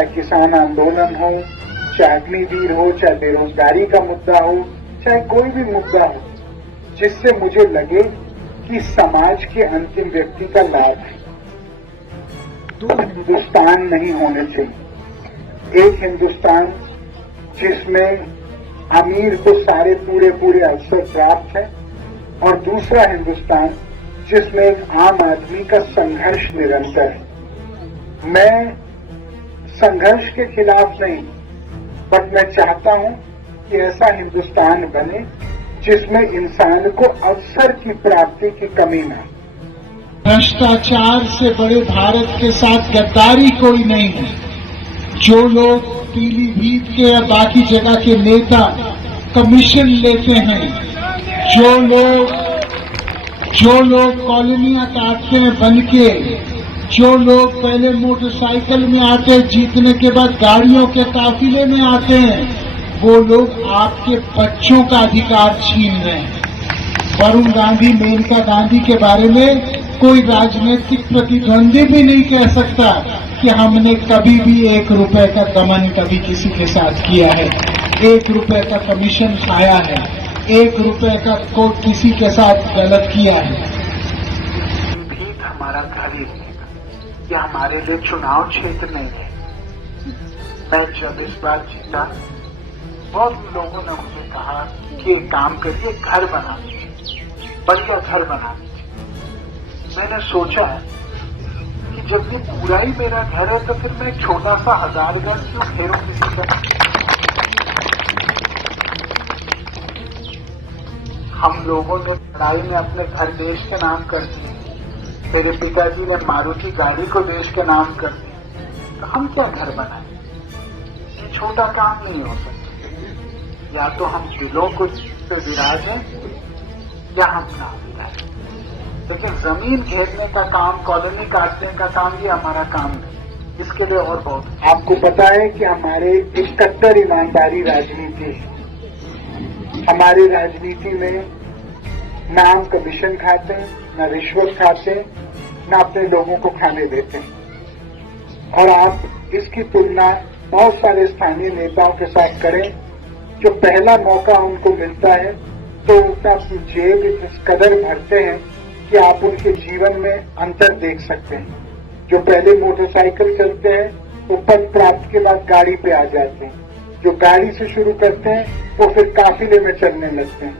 चाहे किसान आंदोलन हो, चाहे अग्निवीर हो, चाहे बेरोजगारी का मुद्दा हो, चाहे कोई भी मुद्दा हो, जिससे मुझे लगे कि समाज के अंतिम व्यक्ति का लाभ है। दो हिंदुस्तान नहीं होने चाहिए। एक हिंदुस्तान जिसमें अमीर को सारे पूरे अवसर प्राप्त है, और दूसरा हिंदुस्तान जिसमें एक आम आदमी का संघर्ष निरंतर है। मैं संघर्ष के खिलाफ नहीं, बट मैं चाहता हूं कि ऐसा हिंदुस्तान बने जिसमें इंसान को अवसर की प्राप्ति की कमी न हो। भ्रष्टाचार से बड़े भारत के साथ गद्दारी कोई नहीं है। जो लोग पीलीभीत के या बाकी जगह के नेता कमीशन लेते हैं, जो लोग कॉलोनियां काटते हैं बन के, जो लोग पहले मोटरसाइकिल में आते हैं, जीतने के बाद गाड़ियों के काफिले में आते हैं, वो लोग आपके बच्चों का अधिकार छीन रहे हैं। वरुण गांधी, मेनका गांधी के बारे में कोई राजनीतिक प्रतिद्वंदी भी नहीं कह सकता कि हमने कभी भी 1 रुपए का दमन कभी किसी के साथ किया है, 1 रुपए का कमीशन खाया है, 1 रुपए का को किसी के साथ गलत किया है। पीलीभीत हमारा घर ही है, यह हमारे लिए चुनाव क्षेत्र नहीं है। मैं जब इस बार जीता, बहुत लोगों ने मुझे कहा कि एक काम करिए, घर बना दीजिए, बढ़िया घर बना दीजिए। मैंने सोचा कि जब भी पूरा ही मेरा घर है तो फिर मैं छोटा सा 1000 घर क्यों फेरूं किसी का। हम लोगों ने लड़ाई में अपने घर देश के नाम कर दिए। मेरे पिताजी ने मारुति गाड़ी को देश के नाम कर दिया। तो हम क्या घर बनाए? ये छोटा काम नहीं हो सकता। या तो हम दिलों को विराज हैं या हम ना विराज। लेकिन जमीन घेरने का काम, कॉलोनी काटने का काम, ये हमारा काम नहीं। इसके लिए और बहुत। आपको पता है कि हमारे एक कट्टर ईमानदारी राजनीति है। हमारी राजनीति में ना हम कमीशन खाते हैं, ना रिश्वत खाते हैं, ना अपने लोगों को खाने देते हैं। और आप इसकी तुलना बहुत सारे स्थानीय नेताओं के साथ करें, जो पहला मौका उनको मिलता है तो उनका जेब इस कदर भरते हैं कि आप उनके जीवन में अंतर देख सकते हैं। जो पहले मोटरसाइकिल चलते हैं, वो पद प्राप्त के बाद गाड़ी पे आ जाते हैं। जो गाड़ी से शुरू करते हैं, वो फिर काफिले में चलने लगते हैं।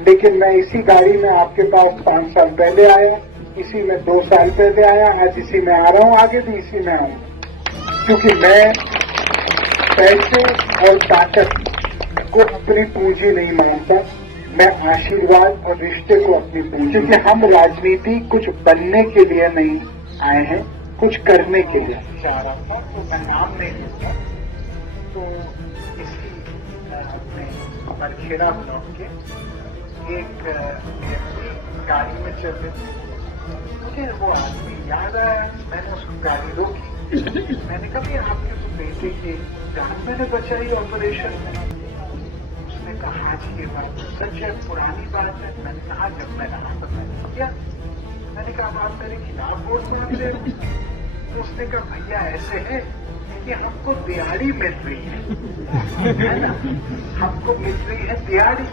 लेकिन मैं इसी गाड़ी में आपके पास 5 साल पहले आया, इसी में 2 साल पहले आया, आज इसी में आ रहा हूँ, आगे भी इसी में आऊंगा। क्योंकि मैं पैसे और ताकत को अपनी पूंजी नहीं मानता, मैं आशीर्वाद और रिश्ते को अपनी पूंजी। क्योंकि हम राजनीति कुछ बनने के लिए नहीं आए हैं, कुछ करने के लिए चाह रहा था। तो मैं नाम नहीं लूंगा। तो इसी अपने बरखेड़ा ब्लॉक के एक गाड़ी में चल रहे थे, मुझे वो आदमी याद आया। मैंने उसको गाड़ी रोकी। मैंने कहा कि आपके तो बेटे की जान मैंने बचाई ऑपरेशन में। उसने कहा जी ये बात सच है, पुरानी बात है। मैंने कहा जब मैं रहा तो मैंने किया। मैंने कहा आप मेरे खिलाफ वोट मांग रहे हो? तो उसने कहा भैया ऐसे है कि हमको दिहाड़ी मिल रही है ना, हमको मिल रही है दिहाड़ी,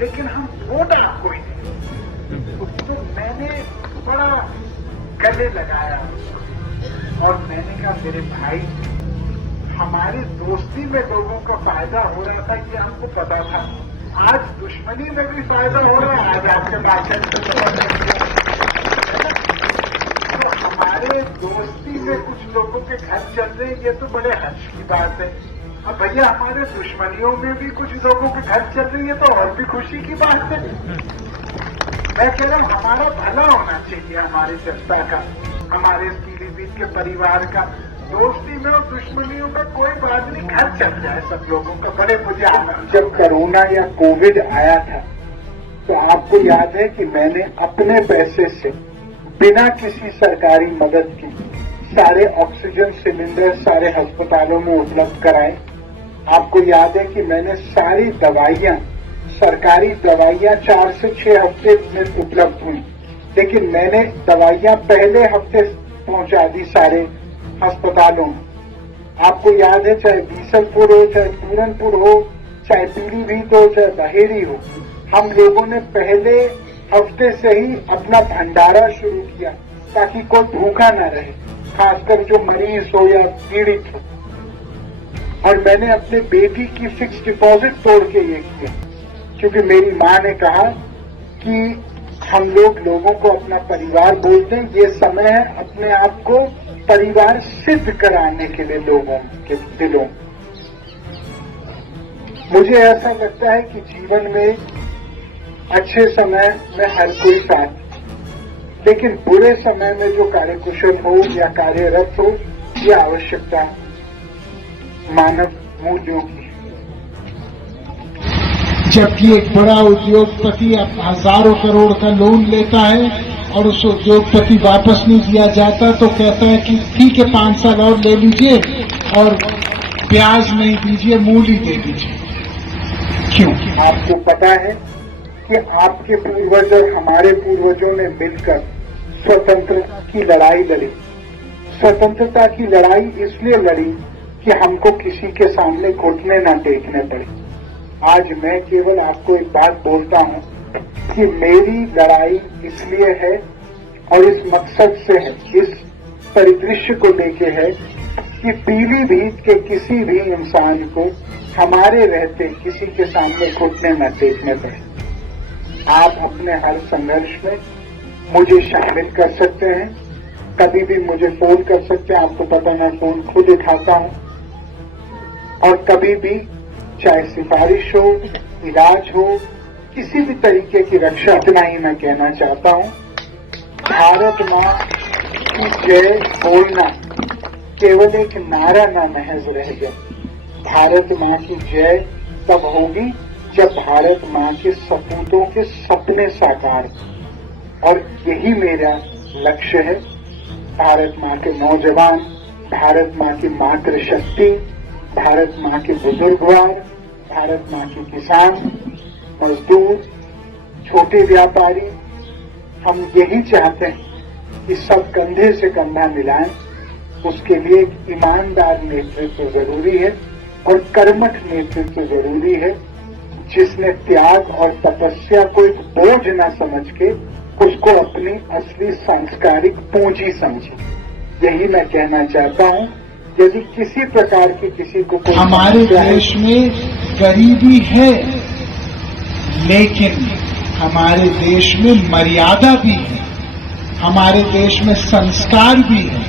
लेकिन हम वोट आपको ही नहीं। तो मैंने बड़ा गले लगाया और मैंने कहा मेरे भाई, हमारी दोस्ती में लोगों को फायदा हो रहा था, ये हमको पता था। आज दुश्मनी में भी फायदा हो रहा है। आज आपके माध्यम से तो हमारे दोस्ती में कुछ लोगों के घर चल रहे हैं, ये तो बड़े हर्ष की बात है। अब भैया हमारे दुश्मनियों में भी कुछ लोगों के घर चल रही है, तो और भी खुशी की बात है। मैं कह रहा हूँ हमारा भला होना चाहिए, हमारी जनता का, हमारे पीलीभीत के परिवार का। दोस्ती में और दुश्मनियों में कोई बात नहीं, घर चल जाए सब लोगों का। बड़े मुझे जब कोरोना या कोविड आया था तो आपको याद है कि मैंने अपने पैसे से बिना किसी सरकारी मदद के सारे ऑक्सीजन सिलेंडर सारे अस्पतालों में उपलब्ध कराए। आपको याद है कि मैंने सारी दवाइयां, सरकारी दवाइयां 4 से 6 हफ्ते में उपलब्ध हुई, लेकिन मैंने दवाइयां पहले हफ्ते पहुंचा दी सारे अस्पतालों में। आपको याद है, चाहे बीसलपुर हो, चाहे पूरनपुर हो, चाहे पीलीभीत हो, चाहे बहेरी हो, हम लोगों ने पहले हफ्ते से ही अपना भंडारा शुरू किया ताकि कोई भूखा न रहे, खासकर जो मरीज हो या पीड़ित हो। और मैंने अपने बेटी की फिक्स डिपॉजिट तोड़ के ये किया, क्योंकि मेरी माँ ने कहा कि हम लोगों को अपना परिवार बोलते हैं, ये समय है अपने आप को परिवार सिद्ध कराने के लिए लोगों के दिलों। मुझे ऐसा लगता है कि जीवन में अच्छे समय में हर कोई साथ, लेकिन बुरे समय में जो कार्यकुशल हो या कार्यरत हो, यह आवश्यकता मानव मूल्यों की। जबकि एक बड़ा उद्योगपति अब हजारों करोड़ का लोन लेता है और उस उद्योगपति वापस नहीं दिया जाता तो कहता है कि ठीक है 5 साल और ले लीजिए और ब्याज नहीं दीजिए, मूल ही दे दीजिए। क्यों? आपको पता है कि आपके पूर्वज और हमारे पूर्वजों ने मिलकर स्वतंत्रता की लड़ाई लड़ी। स्वतंत्रता की लड़ाई इसलिए लड़ी कि हमको किसी के सामने घुटने न टेकने पड़े। आज मैं केवल आपको एक बात बोलता हूं कि मेरी लड़ाई इसलिए है और इस मकसद से है, इस परिदृश्य को लेके है कि पीलीभीत के किसी भी इंसान को हमारे रहते किसी के सामने घुटने न टेकने पड़े। आप अपने हर संघर्ष में मुझे शामिल कर सकते हैं, कभी भी मुझे फोन कर सकते हैं। आपको पता मैं फोन खुद उठाता हूं और कभी भी, चाहे सिफारिश हो, इलाज हो, किसी भी तरीके की रक्षा। इतना ही मैं कहना चाहता हूं, भारत मां की जय बोलना केवल एक नारा न महज रह गया। भारत मां की जय तब होगी जब भारत मां के सपूतों के सपने साकार, और यही मेरा लक्ष्य है। भारत मां के नौजवान, भारत मां की मातृशक्ति, भारत मां के बुजुर्गवार, भारत मां के किसान, मजदूर, छोटे व्यापारी, हम यही चाहते हैं कि सब कंधे से कंधा मिलाएं। उसके लिए एक ईमानदार नेतृत्व जरूरी है और कर्मठ नेतृत्व जरूरी है, जिसने त्याग और तपस्या को एक बोझ न समझ के उसको अपनी असली सांस्कारिक पूंजी समझे। यही मैं कहना चाहता हूं। यदि किसी प्रकार की किसी को हमारे देश में गरीबी है, लेकिन हमारे देश में मर्यादा भी है, हमारे देश में संस्कार भी है,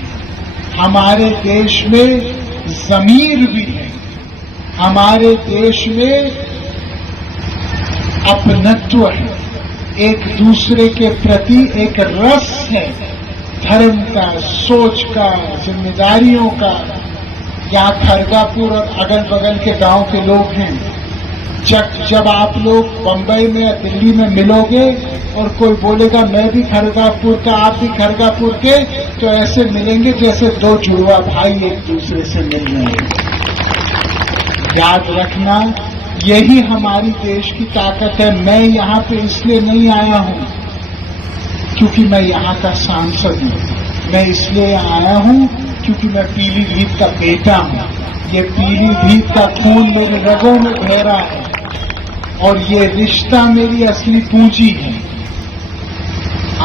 हमारे देश में ज़मीर भी है, हमारे देश में अपनत्व है, एक दूसरे के प्रति एक रस है, धर्म का, सोच का, जिम्मेदारियों का। यहाँ खरगापुर और अगल बगल के गांव के लोग हैं। जब आप लोग बंबई में या दिल्ली में मिलोगे और कोई बोलेगा मैं भी खरगापुर का, आप भी खरगापुर के, तो ऐसे मिलेंगे जैसे दो जुड़वा भाई एक दूसरे से मिल रहे हैं। याद रखना, यही हमारी देश की ताकत है। मैं यहाँ पे इसलिए नहीं आया हूँ क्योंकि मैं यहाँ का सांसद हूँ, मैं इसलिए यहाँ आया हूँ क्योंकि मैं पीलीभीत का बेटा हूँ। ये पीलीभीत का खून मेरे रगों में बह रहा है और ये रिश्ता मेरी असली पूंजी है।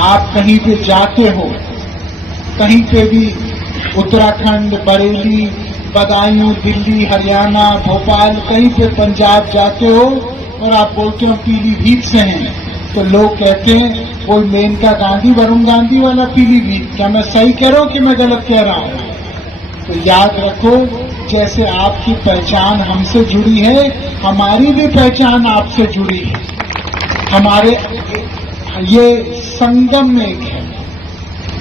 आप कहीं पे जाते हो, कहीं पे भी उत्तराखंड, बरेली, बदायूं, दिल्ली, हरियाणा, भोपाल, कहीं पे पंजाब जाते हो और आप बोलते हो पीलीभीत से हैं, तो लोग कहते हैं वो मेनका गांधी, वरुण गांधी वाला पीलीभीत। क्या मैं सही कह रहा हूं कि मैं गलत कह रहा हूं? तो याद रखो, जैसे आपकी पहचान हमसे जुड़ी है, हमारी भी पहचान आपसे जुड़ी है। हमारे ये संगम में एक है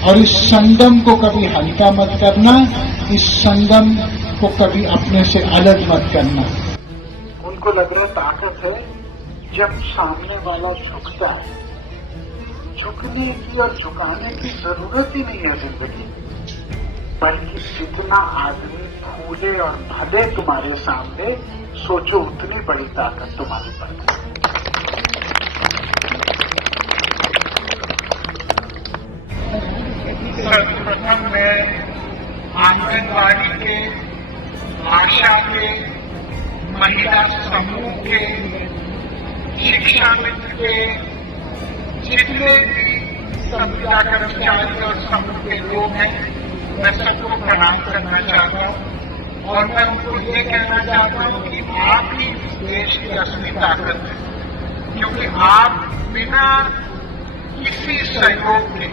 और इस संगम को कभी हल्का मत करना, इस संगम को कभी अपने से अलग मत करना। उनको लग रहा ताकत है जब सामने वाला झुकता है। झुकने की और झुकाने की जरूरत ही नहीं है जिंदगी, बल्कि जितना आदमी फूले और भले तुम्हारे सामने, सोचो उतनी बड़ी ताकत तुम्हारे पास है। सर्वप्रथम मैं आंगनबाड़ी के आशा के, महिला समूह के, शिक्षा मित्र के, जितने भी संविदा कर्मचारी और समूह के लोग हैं, मैं सबको प्रणाम करना चाहता हूँ और मैं उनको ये कहना चाहता हूँ कि आप ही देश की असली ताकत है, क्योंकि आप बिना किसी सहयोग के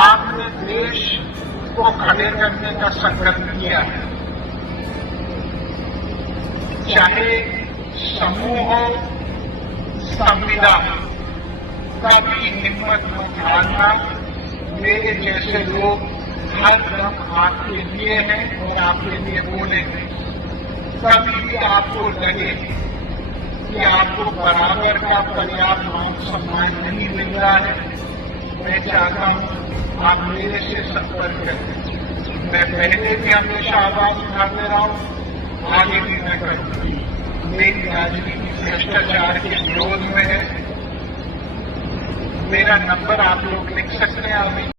आपने देश को खड़े करने का संकल्प किया है। चाहे समूह हो, संविदा हो, कभी हिम्मत न हारना। मेरे जैसे लोग हर दम आपके लिए हैं और आपके लिए बोलेंगे। कभी भी आपको लगे कि आपको बराबर का पर्याप्त मान सम्मान नहीं मिल रहा है, मैं चाहता हूं आप मेरे से संपर्क करें। मैं पहले भी हमेशा आवाज उठाते रहा हूं, आगे भी मैं करूंगा। मेरी राजनीति भ्रष्टाचार के विरोध में है। मेरा नंबर आप लोग लिख सकते हैं।